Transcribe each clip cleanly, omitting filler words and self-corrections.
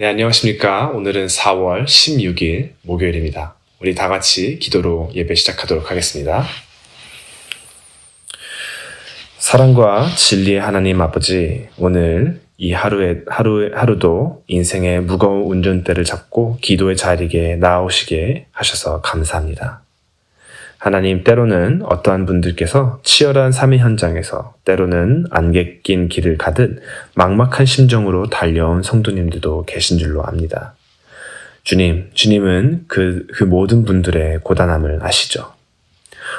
네, 안녕하십니까. 오늘은 4월 16일 목요일입니다. 우리 다 같이 기도로 예배 시작하도록 하겠습니다. 사랑과 진리의 하나님 아버지, 오늘 이 하루도 인생의 무거운 운전대를 잡고 기도의 자리에 나오시게 하셔서 감사합니다. 하나님, 때로는 어떠한 분들께서 치열한 삶의 현장에서 때로는 안개 낀 길을 가듯 막막한 심정으로 달려온 성도님들도 계신 줄로 압니다. 주님은 그 모든 분들의 고단함을 아시죠?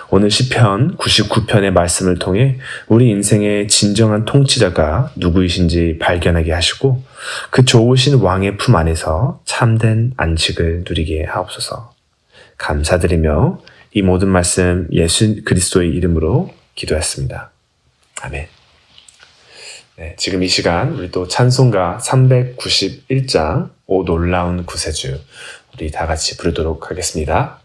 오늘 시편 99편의 말씀을 통해 우리 인생의 진정한 통치자가 누구이신지 발견하게 하시고 그 좋으신 왕의 품 안에서 참된 안식을 누리게 하옵소서. 감사드리며 이 모든 말씀 예수 그리스도의 이름으로 기도했습니다. 아멘. 네, 지금 이 시간 우리 또 찬송가 391장 오 놀라운 구세주 우리 다 같이 부르도록 하겠습니다.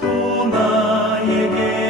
또 나에게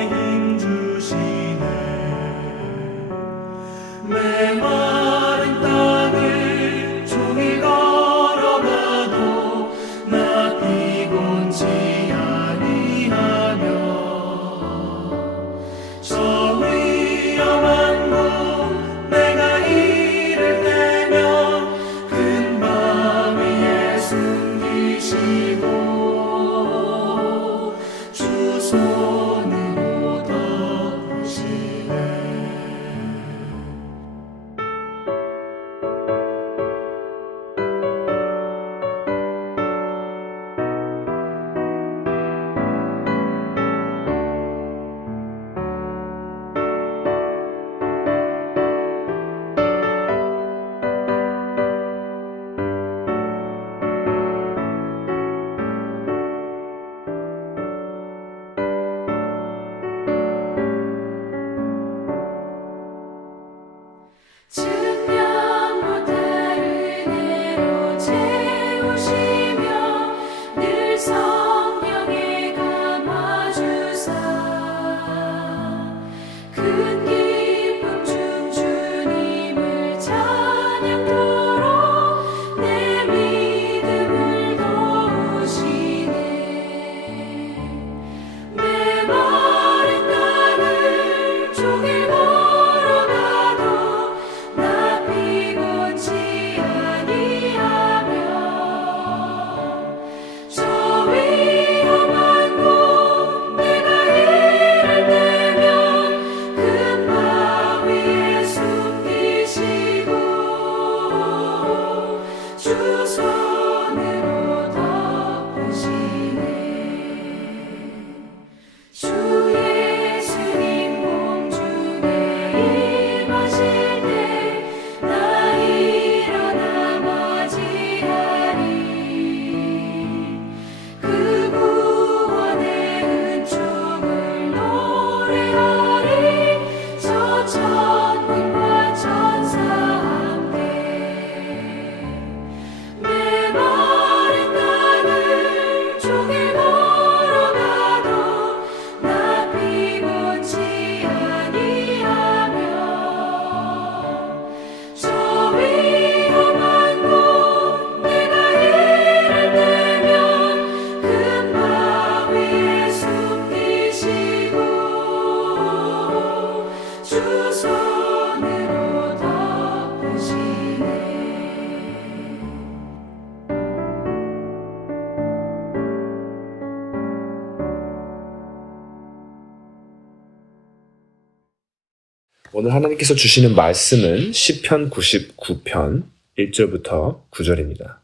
오늘 하나님께서 주시는 말씀은 시편 99편 1절부터 9절입니다.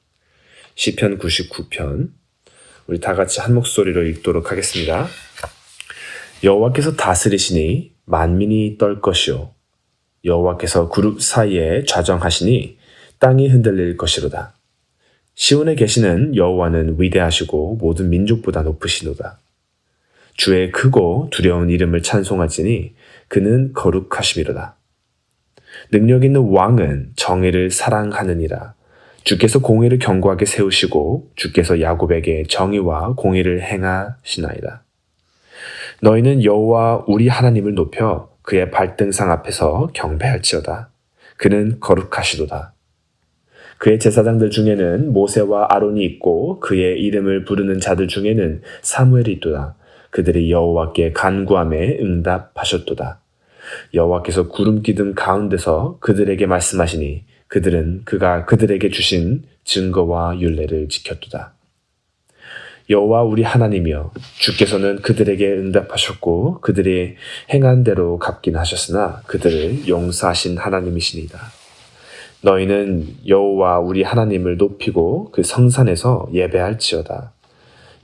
시편 99편 우리 다 같이 한 목소리로 읽도록 하겠습니다. 여호와께서 다스리시니 만민이 떨 것이요 여호와께서 그룹 사이에 좌정하시니 땅이 흔들릴 것이로다. 시온에 계시는 여호와는 위대하시고 모든 민족보다 높으시노다. 주의 크고 두려운 이름을 찬송하지니 그는 거룩하심이로다. 능력 있는 왕은 정의를 사랑하느니라. 주께서 공의를 견고하게 세우시고 주께서 야곱에게 정의와 공의를 행하시나이다. 너희는 여호와 우리 하나님을 높여 그의 발등상 앞에서 경배할지어다. 그는 거룩하시도다. 그의 제사장들 중에는 모세와 아론이 있고 그의 이름을 부르는 자들 중에는 사무엘이 있도다. 그들이 여호와께 간구함에 응답하셨도다. 여호와께서 구름 기둥 가운데서 그들에게 말씀하시니 그들은 그가 그들에게 주신 증거와 율례를 지켰도다. 여호와 우리 하나님이여 주께서는 그들에게 응답하셨고 그들이 행한 대로 갚긴 하셨으나 그들을 용서하신 하나님이시니이다. 너희는 여호와 우리 하나님을 높이고 그 성산에서 예배할지어다.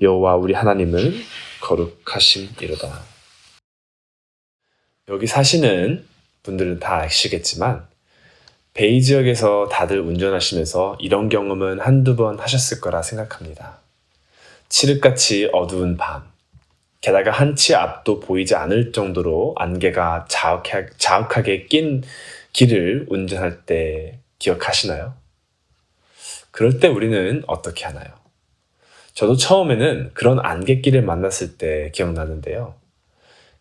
여호와 우리 하나님은 거룩하심이로다. 여기 사시는 분들은 다 아시겠지만 베이 지역에서 다들 운전하시면서 이런 경험은 한두 번 하셨을 거라 생각합니다. 칠흑같이 어두운 밤, 게다가 한 치 앞도 보이지 않을 정도로 안개가 자욱하게 낀 길을 운전할 때 기억하시나요? 그럴 때 우리는 어떻게 하나요? 저도 처음에는 그런 안갯길을 만났을 때 기억나는데요.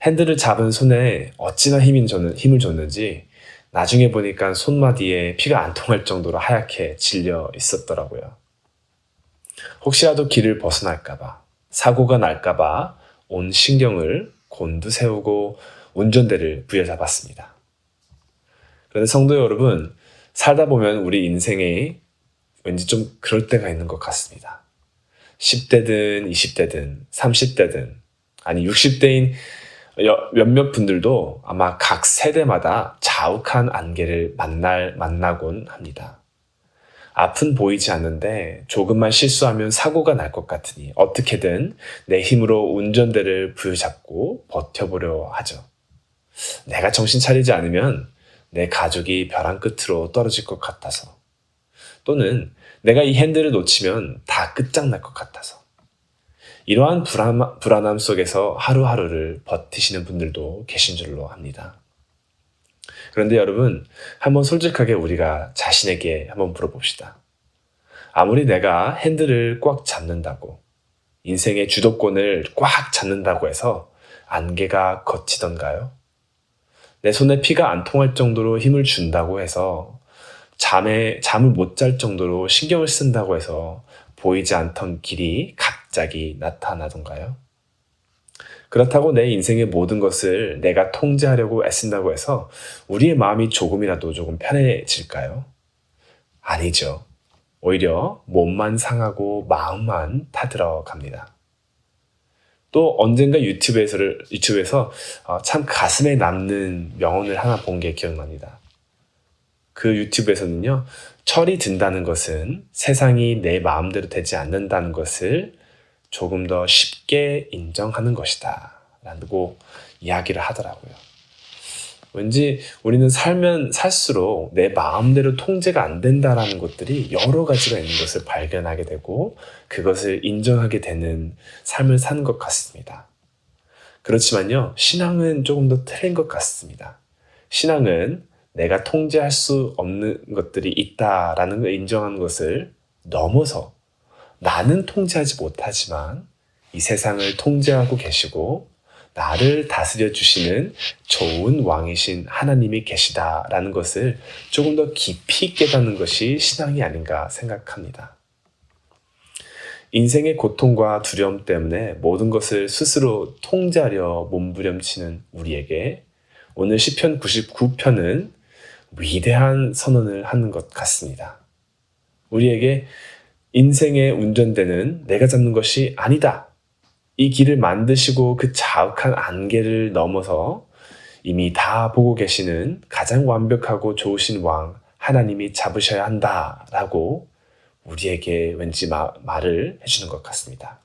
핸들을 잡은 손에 어찌나 힘을 줬는지 나중에 보니까 손마디에 피가 안 통할 정도로 하얗게 질려 있었더라고요. 혹시라도 길을 벗어날까봐, 사고가 날까봐 온 신경을 곤두세우고 운전대를 부여잡았습니다. 그런데 성도 여러분, 살다 보면 우리 인생에 왠지 좀 그럴 때가 있는 것 같습니다. 10대든 20대든 30대든 아니 60대인 몇몇 분들도 아마 각 세대마다 자욱한 안개를 만나곤 합니다. 앞은 보이지 않는데 조금만 실수하면 사고가 날 것 같으니 어떻게든 내 힘으로 운전대를 부여잡고 버텨보려 하죠. 내가 정신 차리지 않으면 내 가족이 벼랑 끝으로 떨어질 것 같아서 또는 내가 이 핸들을 놓치면 다 끝장날 것 같아서 이러한 불안함 속에서 하루하루를 버티시는 분들도 계신 줄로 압니다. 그런데 여러분, 한번 솔직하게 우리가 자신에게 한번 물어봅시다. 아무리 내가 핸들을 꽉 잡는다고, 인생의 주도권을 꽉 잡는다고 해서 안개가 걷히던가요? 내 손에 피가 안 통할 정도로 힘을 준다고 해서 잠을 못 잘 정도로 신경을 쓴다고 해서 보이지 않던 길이 갑자기 나타나던가요? 그렇다고 내 인생의 모든 것을 내가 통제하려고 애쓴다고 해서 우리의 마음이 조금이라도 조금 편해질까요? 아니죠. 오히려 몸만 상하고 마음만 타들어갑니다. 또 언젠가 유튜브에서 참 가슴에 남는 명언을 하나 본 게 기억납니다. 그 유튜브에서는요, 철이 든다는 것은 세상이 내 마음대로 되지 않는다는 것을 조금 더 쉽게 인정하는 것이다 라고 이야기를 하더라고요. 왠지 우리는 살면 살수록 내 마음대로 통제가 안 된다라는 것들이 여러 가지가 있는 것을 발견하게 되고 그것을 인정하게 되는 삶을 사는 것 같습니다. 그렇지만요, 신앙은 조금 더 틀린 것 같습니다. 신앙은 내가 통제할 수 없는 것들이 있다라는 걸 인정하는 것을 넘어서 나는 통제하지 못하지만 이 세상을 통제하고 계시고 나를 다스려 주시는 좋은 왕이신 하나님이 계시다라는 것을 조금 더 깊이 깨닫는 것이 신앙이 아닌가 생각합니다. 인생의 고통과 두려움 때문에 모든 것을 스스로 통제하려 몸부림치는 우리에게 오늘 시편 99편은 위대한 선언을 하는 것 같습니다. 우리에게 인생의 운전대는 내가 잡는 것이 아니다. 이 길을 만드시고 그 자욱한 안개를 넘어서 이미 다 보고 계시는 가장 완벽하고 좋으신 왕 하나님이 잡으셔야 한다라고 우리에게 왠지 말을 해주는 것 같습니다.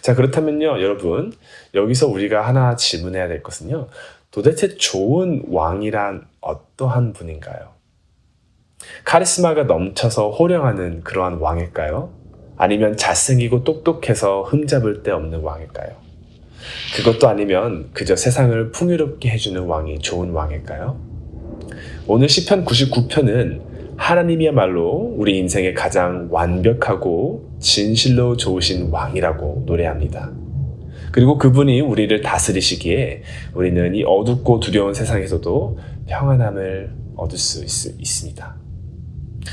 자, 그렇다면요, 여러분, 여기서 우리가 하나 질문해야 될 것은요, 도대체 좋은 왕이란 어떠한 분인가요? 카리스마가 넘쳐서 호령하는 그러한 왕일까요? 아니면 잘생기고 똑똑해서 흠잡을 데 없는 왕일까요? 그것도 아니면 그저 세상을 풍요롭게 해주는 왕이 좋은 왕일까요? 오늘 시편 99편은 하나님이야말로 우리 인생의 가장 완벽하고 진실로 좋으신 왕이라고 노래합니다. 그리고 그분이 우리를 다스리시기에 우리는 이 어둡고 두려운 세상에서도 평안함을 얻을 수 있습니다.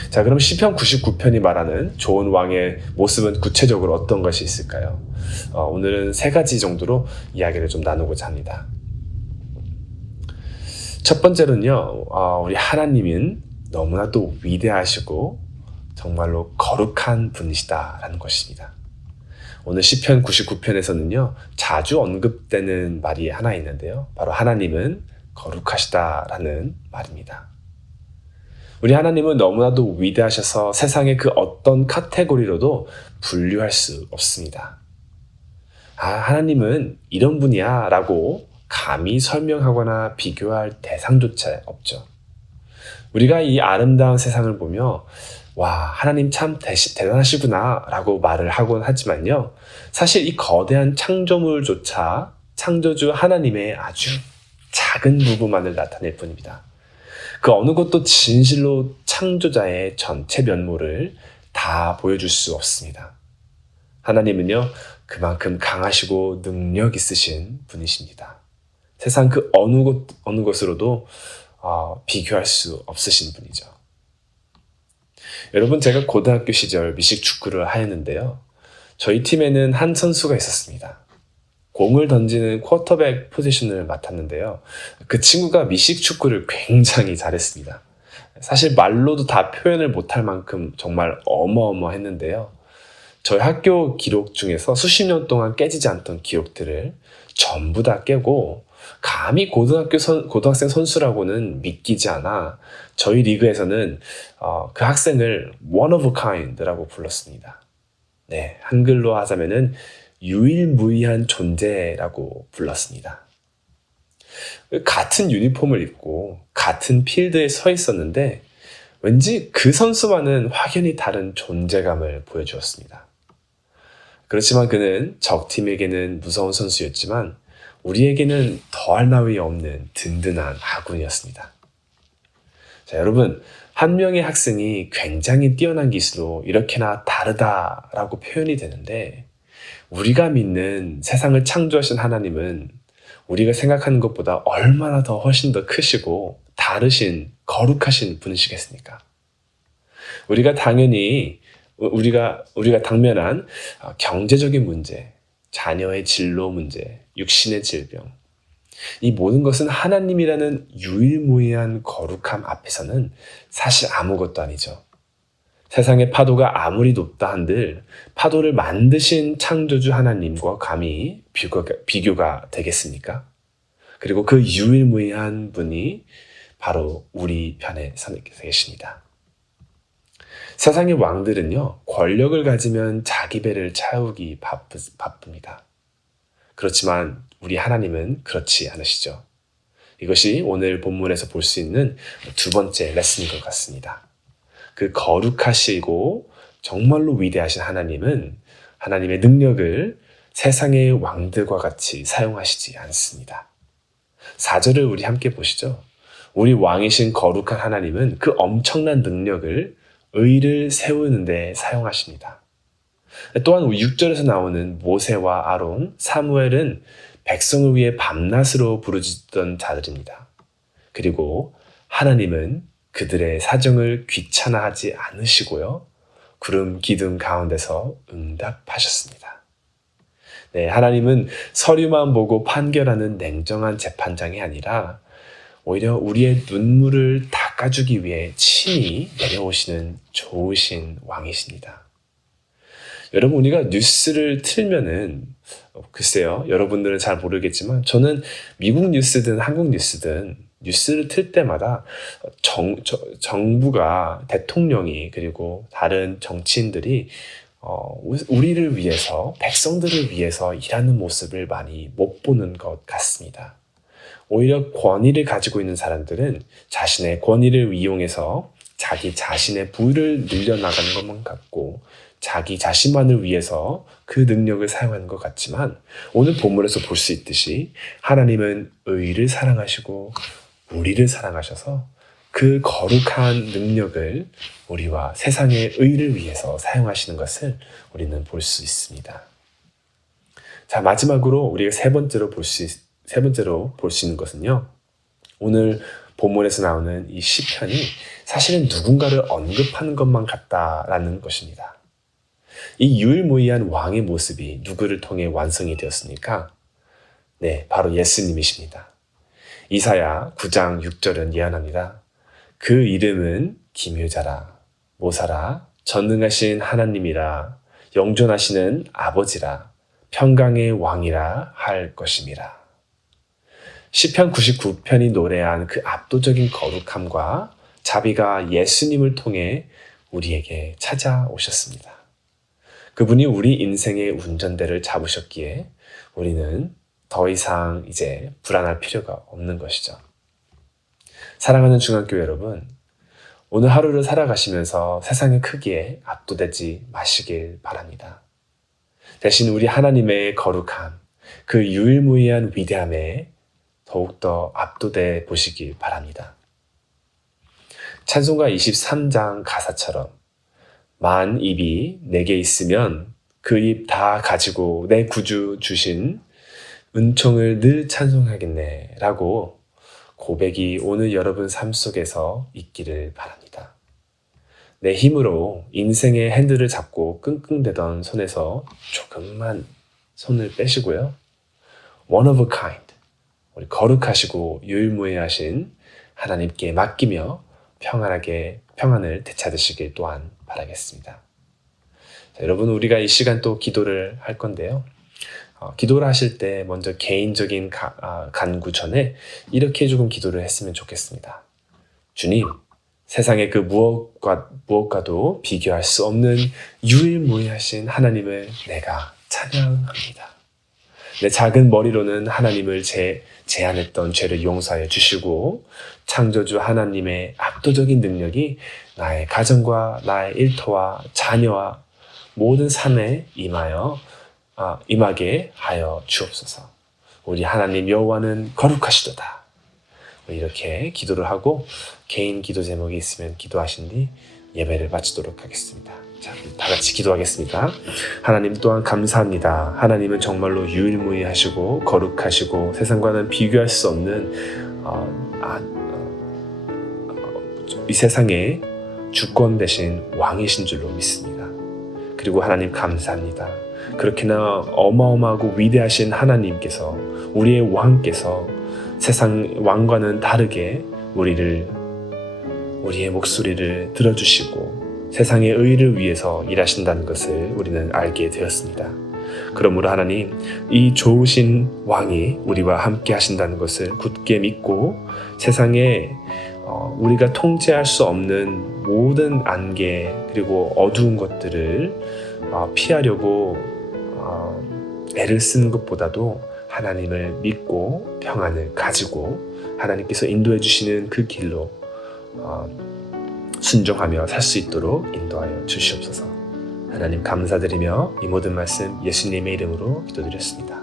자, 그럼 시편 99편이 말하는 좋은 왕의 모습은 구체적으로 어떤 것이 있을까요? 오늘은 3가지 정도로 이야기를 좀 나누고자 합니다. 첫 번째로는요, 우리 하나님은 너무나도 위대하시고 정말로 거룩한 분이시다라는 것입니다. 오늘 시편 99편에서는요, 자주 언급되는 말이 하나 있는데요. 바로 하나님은 거룩하시다라는 말입니다. 우리 하나님은 너무나도 위대하셔서 세상의 그 어떤 카테고리로도 분류할 수 없습니다. 하나님은 이런 분이야 라고 감히 설명하거나 비교할 대상조차 없죠. 우리가 이 아름다운 세상을 보며 와, 하나님 참 대단하시구나 라고 말을 하곤 하지만요, 사실 이 거대한 창조물조차 창조주 하나님의 아주 작은 부분만을 나타낼 뿐입니다. 그 어느 것도 진실로 창조자의 전체 면모를 다 보여줄 수 없습니다. 하나님은요, 그만큼 강하시고 능력 있으신 분이십니다. 세상 그 어느 것으로도 비교할 수 없으신 분이죠. 여러분, 제가 고등학교 시절 미식 축구를 하였는데요. 저희 팀에는 한 선수가 있었습니다. 공을 던지는 쿼터백 포지션을 맡았는데요. 그 친구가 미식 축구를 굉장히 잘했습니다. 사실 말로도 다 표현을 못할 만큼 정말 어마어마했는데요. 저희 학교 기록 중에서 수십 년 동안 깨지지 않던 기록들을 전부 다 깨고 감히 고등학생 선수라고는 믿기지 않아 저희 리그에서는 그 학생을 one of a kind라고 불렀습니다. 네, 한글로 하자면은 유일무이한 존재라고 불렀습니다. 같은 유니폼을 입고 같은 필드에 서 있었는데 왠지 그 선수와는 확연히 다른 존재감을 보여주었습니다. 그렇지만 그는 적팀에게는 무서운 선수였지만 우리에게는 더할 나위 없는 든든한 아군이었습니다. 자, 여러분, 한 명의 학생이 굉장히 뛰어난 기술로 이렇게나 다르다라고 표현이 되는데 우리가 믿는 세상을 창조하신 하나님은 우리가 생각하는 것보다 얼마나 더 훨씬 더 크시고 다르신 거룩하신 분이시겠습니까? 우리가 당면한 경제적인 문제, 자녀의 진로 문제, 육신의 질병, 이 모든 것은 하나님이라는 유일무이한 거룩함 앞에서는 사실 아무것도 아니죠. 세상의 파도가 아무리 높다 한들 파도를 만드신 창조주 하나님과 감히 비교가 되겠습니까? 그리고 그 유일무이한 분이 바로 우리 편에 서 계십니다. 세상의 왕들은요, 권력을 가지면 자기 배를 채우기 바쁩니다. 그렇지만 우리 하나님은 그렇지 않으시죠. 이것이 오늘 본문에서 볼 수 있는 2번째 레슨인 것 같습니다. 그 거룩하시고 정말로 위대하신 하나님은 하나님의 능력을 세상의 왕들과 같이 사용하시지 않습니다. 4절을 우리 함께 보시죠. 우리 왕이신 거룩한 하나님은 그 엄청난 능력을 의를 세우는 데 사용하십니다. 또한 6절에서 나오는 모세와 아론, 사무엘은 백성을 위해 밤낮으로 부르짖던 자들입니다. 그리고 하나님은 그들의 사정을 귀찮아하지 않으시고요. 구름 기둥 가운데서 응답하셨습니다. 네, 하나님은 서류만 보고 판결하는 냉정한 재판장이 아니라 오히려 우리의 눈물을 닦아주기 위해 친히 내려오시는 좋으신 왕이십니다. 여러분, 우리가 뉴스를 틀면은, 글쎄요, 여러분들은 잘 모르겠지만, 저는 미국 뉴스든 한국 뉴스든 뉴스를 틀 때마다 정부가, 대통령이, 그리고 다른 정치인들이 우리를 위해서, 백성들을 위해서 일하는 모습을 많이 못 보는 것 같습니다. 오히려 권위를 가지고 있는 사람들은 자신의 권위를 이용해서 자기 자신의 부를 늘려나가는 것만 같고 자기 자신만을 위해서 그 능력을 사용하는 것 같지만 오늘 본문에서 볼 수 있듯이 하나님은 의를 사랑하시고 우리를 사랑하셔서 그 거룩한 능력을 우리와 세상의 의를 위해서 사용하시는 것을 우리는 볼 수 있습니다. 자, 마지막으로 우리가 세 번째로 볼 수 있는 것은요. 오늘 본문에서 나오는 이 시편이 사실은 누군가를 언급하는 것만 같다라는 것입니다. 이 유일무이한 왕의 모습이 누구를 통해 완성이 되었습니까? 네, 바로 예수님이십니다. 이사야 9장 6절은 예언합니다. 그 이름은 기묘자라, 모사라, 전능하신 하나님이라, 영존하시는 아버지라, 평강의 왕이라 할 것임이라. 시편 99편이 노래한 그 압도적인 거룩함과 자비가 예수님을 통해 우리에게 찾아오셨습니다. 그분이 우리 인생의 운전대를 잡으셨기에 우리는 더 이상 이제 불안할 필요가 없는 것이죠. 사랑하는 중학교 여러분, 오늘 하루를 살아가시면서 세상의 크기에 압도되지 마시길 바랍니다. 대신 우리 하나님의 거룩함, 그 유일무이한 위대함에 더욱더 압도돼 보시길 바랍니다. 찬송가 23장 가사처럼 만 입이 내게 있으면 그 입 다 가지고 내 구주 주신 은총을 늘 찬송하겠네 라고 고백이 오늘 여러분 삶 속에서 있기를 바랍니다. 내 힘으로 인생의 핸들을 잡고 끙끙대던 손에서 조금만 손을 빼시고요. One of a kind, 우리 거룩하시고 유일무이하신 하나님께 맡기며 평안을 되찾으시길 또한 바라겠습니다. 자, 여러분, 우리가 이 시간 또 기도를 할 건데요. 기도를 하실 때 먼저 개인적인 간구 전에 이렇게 조금 기도를 했으면 좋겠습니다. 주님, 세상의 그 무엇과도 비교할 수 없는 유일무이하신 하나님을 내가 찬양합니다. 내 작은 머리로는 하나님을 제한했던 죄를 용서해 주시고 창조주 하나님의 압도적인 능력이 나의 가정과 나의 일터와 자녀와 모든 삶에 임하게 하여 주옵소서. 우리 하나님 여호와는 거룩하시도다. 이렇게 기도를 하고 개인 기도 제목이 있으면 기도하신 뒤 예배를 마치도록 하겠습니다. 자, 다 같이 기도하겠습니다. 하나님 또한 감사합니다. 하나님은 정말로 유일무이하시고 거룩하시고 세상과는 비교할 수 없는 이 세상의 주권 대신 왕이신 줄로 믿습니다. 그리고 하나님 감사합니다. 그렇게나 어마어마하고 위대하신 하나님께서, 우리의 왕께서 세상 왕과는 다르게 우리의 목소리를 들어주시고 세상의 의를 위해서 일하신다는 것을 우리는 알게 되었습니다. 그러므로 하나님, 이 좋으신 왕이 우리와 함께 하신다는 것을 굳게 믿고 세상에 우리가 통제할 수 없는 모든 안개 그리고 어두운 것들을 피하려고 애를 쓰는 것보다도 하나님을 믿고 평안을 가지고 하나님께서 인도해 주시는 그 길로 순종하며 살 수 있도록 인도하여 주시옵소서. 하나님 감사드리며 이 모든 말씀 예수님의 이름으로 기도드렸습니다.